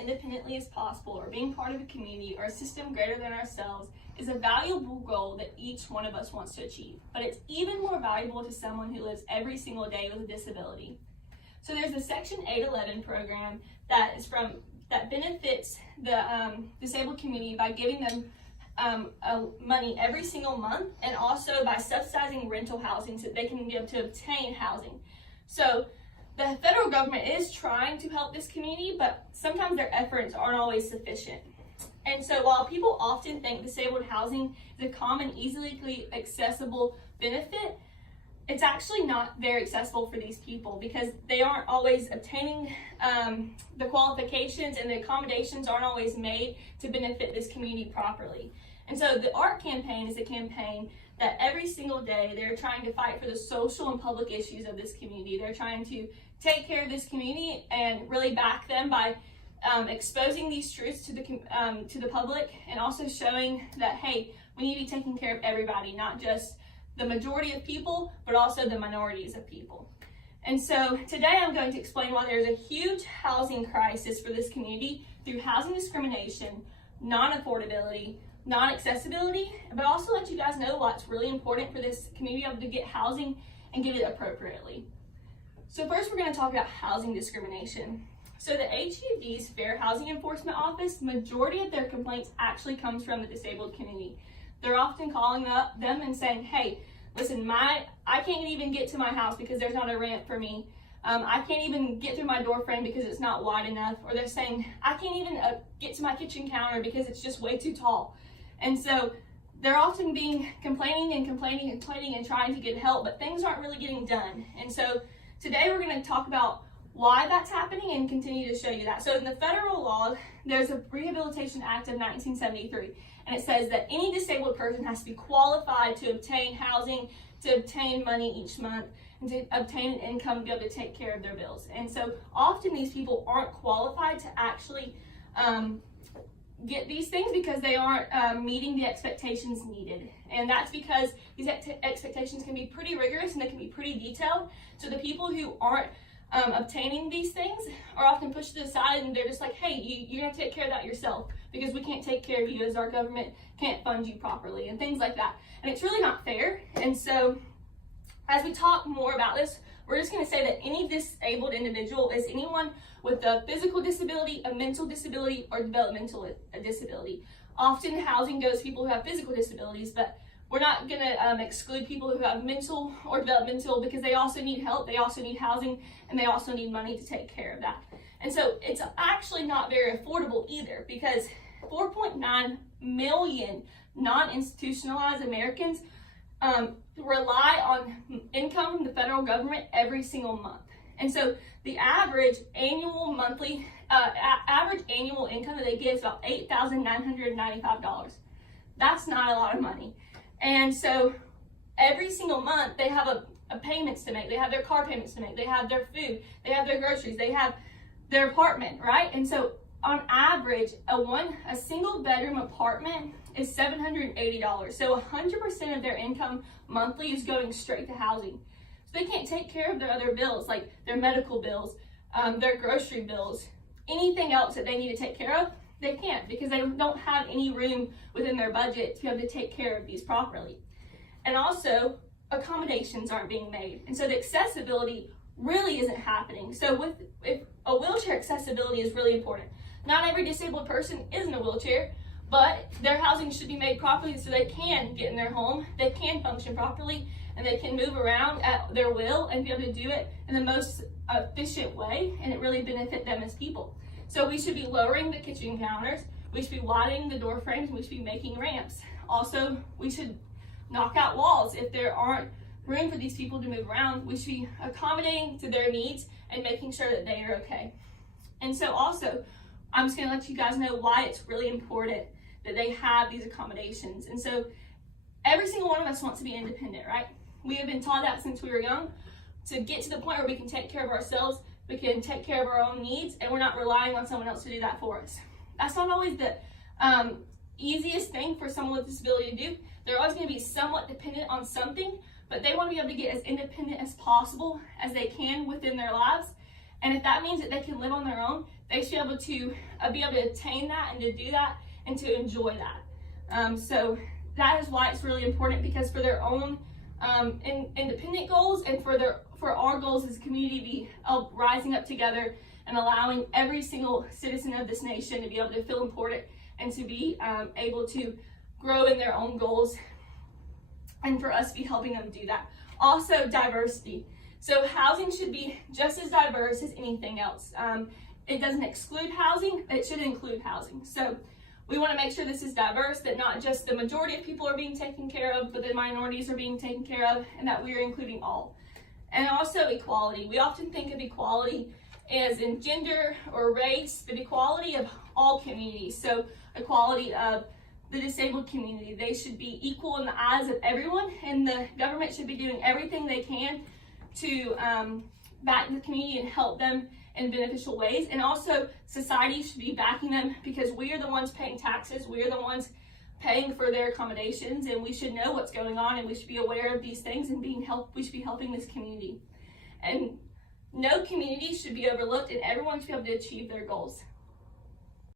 independently as possible, or being part of a community or a system greater than ourselves, is a valuable goal that each one of us wants to achieve. But it's even more valuable to someone who lives every single day with a disability. So there's the Section 811 program that benefits the disabled community by giving them money every single month, and also by subsidizing rental housing so that they can be able to obtain housing. So the federal government is trying to help this community, but sometimes their efforts aren't always sufficient. And so while people often think disabled housing is a common, easily accessible benefit, it's actually not very accessible for these people because they aren't always obtaining the qualifications, and the accommodations aren't always made to benefit this community properly. And so the ART campaign is a campaign that every single day they're trying to fight for the social and public issues of this community. They're trying to take care of this community and really back them by exposing these truths to the public, and also showing that, hey, we need to be taking care of everybody, not just the majority of people, but also the minorities of people. And so today I'm going to explain why there's a huge housing crisis for this community through housing discrimination, non-affordability, non-accessibility, but also let you guys know what's really important for this community to be able to get housing and get it appropriately. So first we're going to talk about housing discrimination. So the HUD's Fair Housing Enforcement Office, majority of their complaints actually comes from the disabled community. They're often calling up them and saying, hey, listen, I can't even get to my house because there's not a ramp for me. I can't even get through my door frame because it's not wide enough. Or they're saying, I can't even get to my kitchen counter because it's just way too tall. And so they're often complaining and trying to get help, but things aren't really getting done. And so today we're going to talk about why that's happening and continue to show you that. So in the federal law, there's a Rehabilitation Act of 1973, and it says that any disabled person has to be qualified to obtain housing, to obtain money each month, and to obtain an income to be able to take care of their bills. And so often these people aren't qualified to actually get these things because they aren't meeting the expectations needed. And that's because these expectations can be pretty rigorous and they can be pretty detailed. So the people who aren't obtaining these things are often pushed to the side, and they're just like, hey, you're going to take care of that yourself because we can't take care of you as our government can't fund you properly, and things like that. And it's really not fair. And so as we talk more about this, we're just going to say that any disabled individual is anyone with a physical disability, a mental disability, or developmental disability. Often housing goes to people who have physical disabilities, but we're not going to exclude people who have mental or developmental because they also need help, they also need housing, and they also need money to take care of that. And so it's actually not very affordable either, because 4.9 million non-institutionalized Americans rely on income from the federal government every single month. And so the average annual income that they get is about $8,995. That's not a lot of money. And so every single month they have a payments to make. They have their car payments to make. They have their food. They have their groceries. They have their apartment, right? And so on average, a single bedroom apartment is $780. So 100% of their income monthly is going straight to housing. So they can't take care of their other bills, like their medical bills, their grocery bills, anything else that they need to take care of. They can't because they don't have any room within their budget to be able to take care of these properly. And also, accommodations aren't being made. And so the accessibility really isn't happening. So if a wheelchair accessibility is really important. Not every disabled person is in a wheelchair, but their housing should be made properly so they can get in their home, they can function properly, and they can move around at their will and be able to do it in the most efficient way, and it really benefit them as people. So we should be lowering the kitchen counters, we should be widening the door frames, and we should be making ramps. Also, we should knock out walls. If there aren't room for these people to move around, we should be accommodating to their needs and making sure that they are okay. And so also, I'm just gonna let you guys know why it's really important that they have these accommodations. And so every single one of us wants to be independent, right? We have been taught that since we were young, to get to the point where we can take care of ourselves, we can take care of our own needs, and we're not relying on someone else to do that for us. That's not always the easiest thing for someone with a disability to do. They're always going to be somewhat dependent on something, but they want to be able to get as independent as possible as they can within their lives. And if that means that they can live on their own, they should be able to attain that and to do that and to enjoy that. So that is why it's really important, because for their own independent goals and for our goals as a community of rising up together and allowing every single citizen of this nation to be able to feel important and to be able to grow in their own goals, and for us to be helping them do that. Also, diversity. So housing should be just as diverse as anything else. It doesn't exclude housing, it should include housing. So we want to make sure this is diverse, that not just the majority of people are being taken care of, but the minorities are being taken care of, and that we are including all. And also equality. We often think of equality as in gender or race, but equality of all communities. So equality of the disabled community. They should be equal in the eyes of everyone, and the government should be doing everything they can to back the community and help them in beneficial ways. And also society should be backing them, because we are the ones paying taxes, we are the ones paying for their accommodations, and we should know what's going on, and we should be aware of these things, and we should be helping this community. And no community should be overlooked, and everyone should be able to achieve their goals.